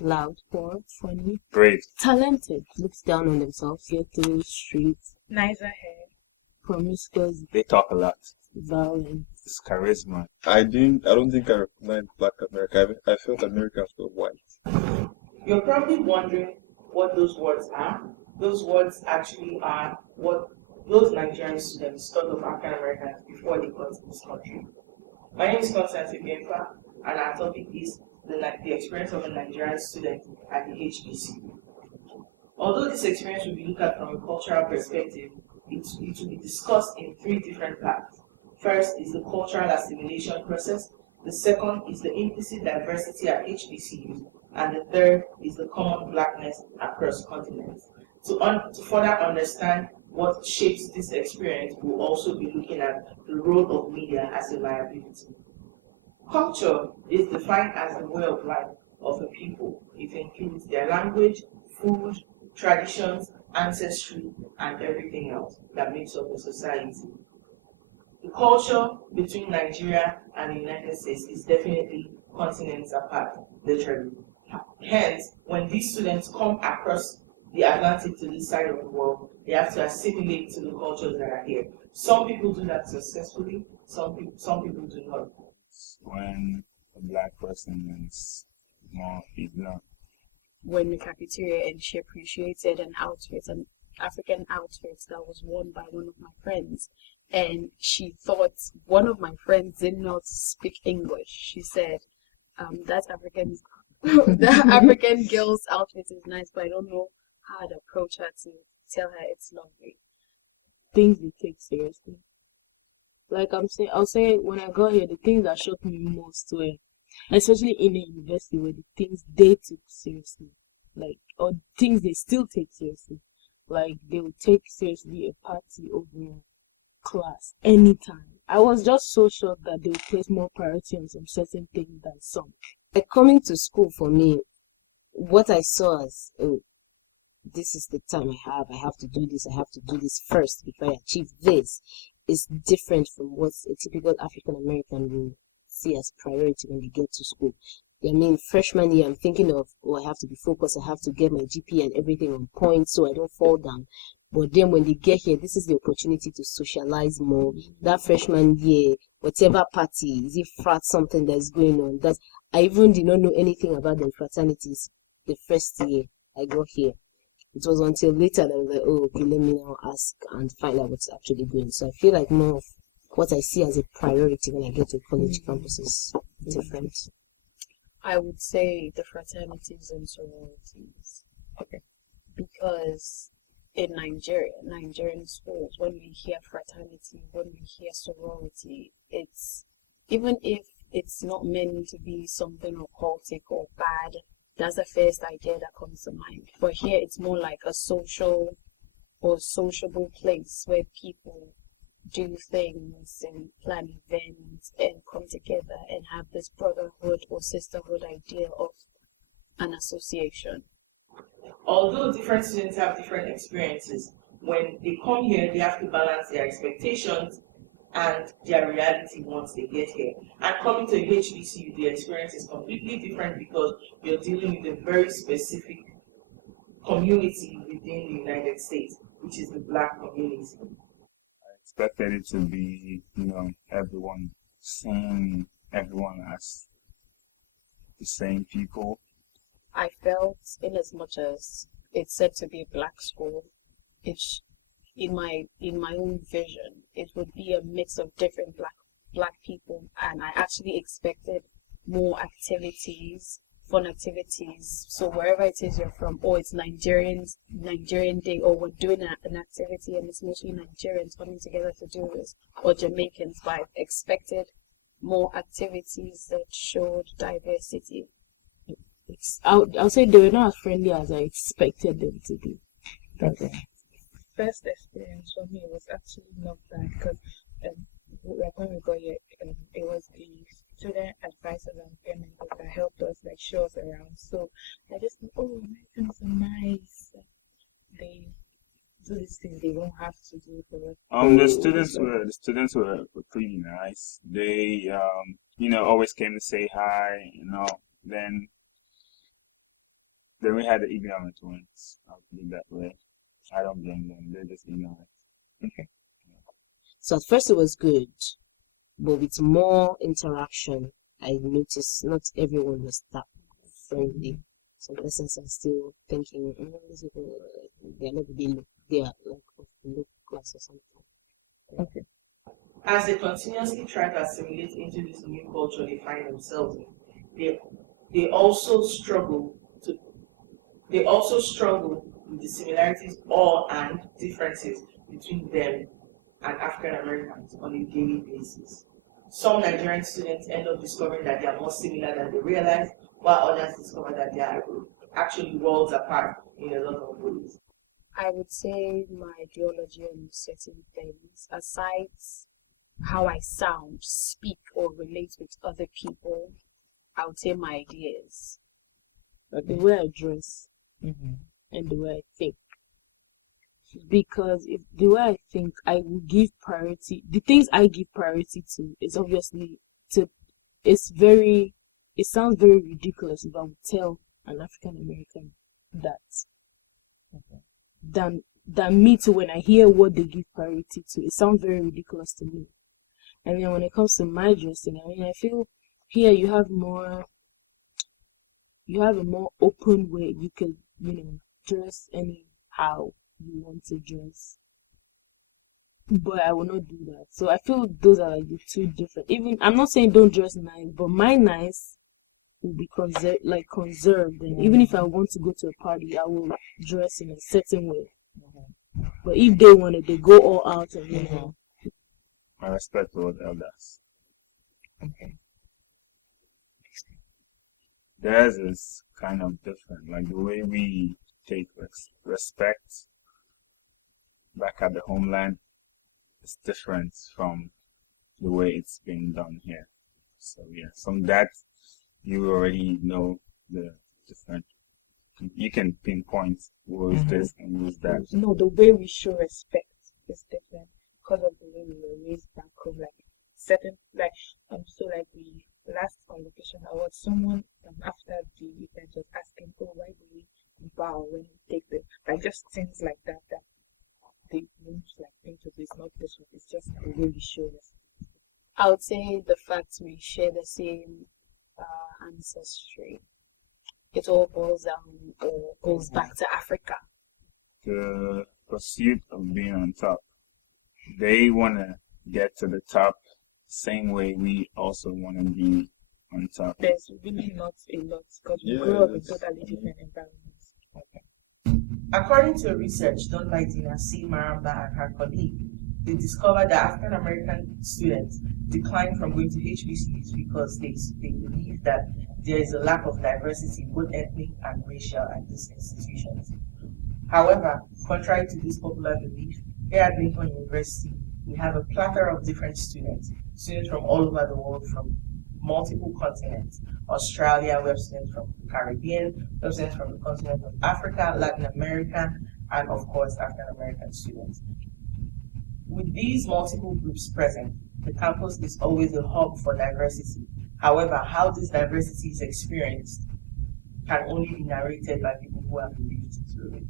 loud, poor, funny, brave, talented, looks down on themselves, get through streets, nicer hair, promiscuous, they talk a lot, violent. it's charisma. I don't think I recognize Black America. I felt Americans were white. You're probably wondering what those words are. Those words actually are what those Nigerian students thought of African Americans before they got to this country. My name is Constance Ibenfa, and our topic is the experience of a Nigerian student at the HBCU. Although this experience will be looked at from a cultural perspective, it will be discussed in three different parts. First is the cultural assimilation process, the second is the implicit diversity at HBCUs, and the third is the common blackness across continents. To further understand what shapes this experience, we'll also be looking at the role of media as a liability. Culture is defined as the way of life of a people. It includes their language, food, traditions, ancestry, and everything else that makes up a society. The culture between Nigeria and the United States is definitely continents apart, literally. Hence, when these students come across the Atlantic to this side of the world, they have to assimilate to the cultures that are here. Some people do that successfully, some people do not. When a black person is more ignorant. when the cafeteria, and she appreciated an African outfit that was worn by one of my friends. And she thought one of my friends did not speak English. She said, that African girl's outfit is nice, but I don't know how to approach her to tell her it's lovely. Things we take seriously. Like I'll say when I got here, the things that shocked me most were, especially in the university, were the things they took seriously, like, or things they still take seriously. Like, they would take seriously a party over class anytime. I was just so shocked that they would place more priority on some certain things than some. Like, coming to school for me, what I saw as, oh, this is the time I have to do this first before I achieve this, is different from what a typical African American will see as priority when they get to school. I mean, freshman year, I'm thinking of, I have to be focused, I have to get my GPA and everything on point so I don't fall down. But then when they get here, this is the opportunity to socialize more. That freshman year, whatever party, is it frat something that's going on? I even did not know anything about the fraternities the first year I got here. It was until later that I was like, oh, okay, let me now ask and find out what's actually going. So I feel like more of what I see as a priority when I get to college campus is different. I would say the fraternities and sororities. Okay. Because in Nigerian schools, when we hear fraternity, when we hear sorority, it's, even if it's not meant to be something occultic or bad, that's the first idea that comes to mind. But here it's more like a social or sociable place where people do things and plan events and come together and have this brotherhood or sisterhood idea of an association. Although different students have different experiences, when they come here, they have to balance their expectations and their reality once they get here. And coming to a HBCU, the experience is completely different because you're dealing with a very specific community within the United States, which is the Black community. I expected it to be, everyone seeing everyone as the same people. I felt, in as much as it's said to be a black school, it's in my own vision, it would be a mix of different black people, and I actually expected more activities, fun activities. So wherever it is you're from, or it's Nigerian Day, or we're doing an activity and it's mostly Nigerians coming together to do this, or Jamaicans, but I expected more activities that showed diversity. I'll say they were not as friendly as I expected them to be. Okay. First experience for me was actually not bad because like when we got here, it was the student advisors and peer members that helped us, like, show us around. So I just thought, oh, Americans are nice. They do these things they won't have to do for us. The students were pretty nice. They always came to say hi. Then Then we had the ignorant ones. I'll put it that way. I don't blame them. They're just ignorant. Okay. So at first it was good, but with more interaction, I noticed not everyone was that friendly. Some persons are still thinking, these people, they're not being, they are like of the low class or something. Okay. As they continuously try to assimilate into this new culture they find themselves in, they also struggle with the similarities or and differences between them and African Americans on a daily basis. Some Nigerian students end up discovering that they are more similar than they realize, while others discover that they are actually worlds apart in a lot of ways. I would say my ideology on certain things, aside how I sound, speak, or relate with other people, I would say my ideas. The way I dress Mm-hmm. and the way I think. Because if the way I think, I will give priority. The things I give priority to is obviously to. It sounds very ridiculous if I would tell an African American that than me too. When I hear what they give priority to, it sounds very ridiculous to me. And then when it comes to my dressing, I mean, I feel here you have a more open way. You could, dress anyhow you want to dress. But I will not do that. So I feel those are like the two different. Even I'm not saying don't dress nice, but my nice will be conserved. And even if I want to go to a party, I will dress in a certain way. But if they want it, they go all out and I respect all the elders. Okay. Theirs is kind of different. Like the way we take respect back at the homeland is different from the way it's being done here. So yeah, from that you already know the different. You can pinpoint who is this and who is that. No, the way we show respect is different because of the way we were raised back home. Like certain, so like the last convocation, I was someone after the event was asking, oh, why do we bow when we take the just things like that they won't think of. It's not this one. It's just the way we show respect. I would say the fact we share the same ancestry. It all boils down or goes back to Africa. The pursuit of being on top. They want to get to the top same way we also want to be on top. There's really not a lot because we Yeah, grew up in that's- totally different environments. According to research done by Dina C. Maramba and her colleague, they discovered that African American students decline from going to HBCUs because they believe that there is a lack of diversity, both ethnic and racial, at these institutions. However, contrary to this popular belief, here at Lincoln University, we have a plethora of different students from all over the world, from multiple continents. Australia, we have students from the Caribbean, we have students from the continent of Africa, Latin America, and of course, African American students. With these multiple groups present, the campus is always a hub for diversity. However, how this diversity is experienced can only be narrated by people who have lived through it.